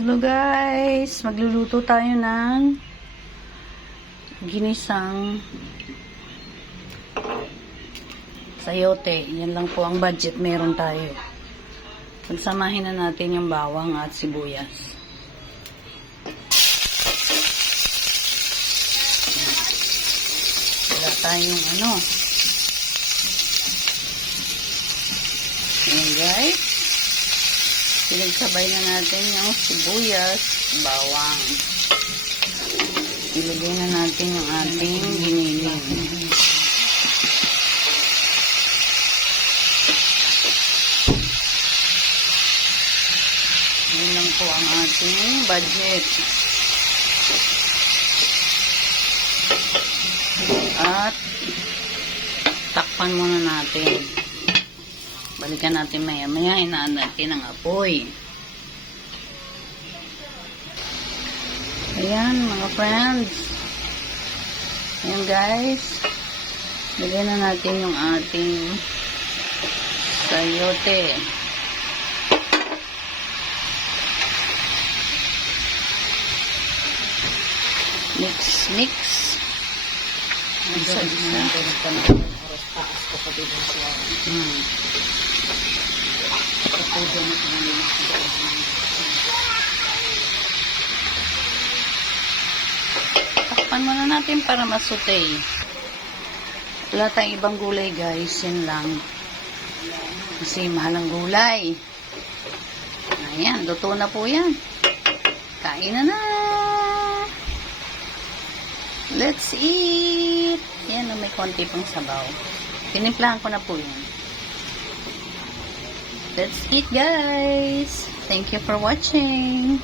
Hello guys! Magluluto tayo ng ginisang sayote. Yan lang po ang budget meron tayo. Pagsamahin na natin yung bawang at sibuyas. Wala tayong Ayan guys. Pinagsabay na natin yung sibuyas, bawang. Ilagay na natin yung ating giniling. Yan lang po ang ating budget. At takpan muna natin. Balikan natin maya-maya, hinaan natin ang apoy. Ayan, mga friends. Ayan guys. Lagyan na natin yung ating sayote. Mix. Takpan muna natin para masutay. Wala tayong ibang gulay guys, yan lang. Kasi mahal ang gulay. Ayan, luto na po yan. Kain na. Let's eat! Yan, may konti pang sabaw. Pinimplahan ko na po yan. Let's eat guys! Thank you for watching!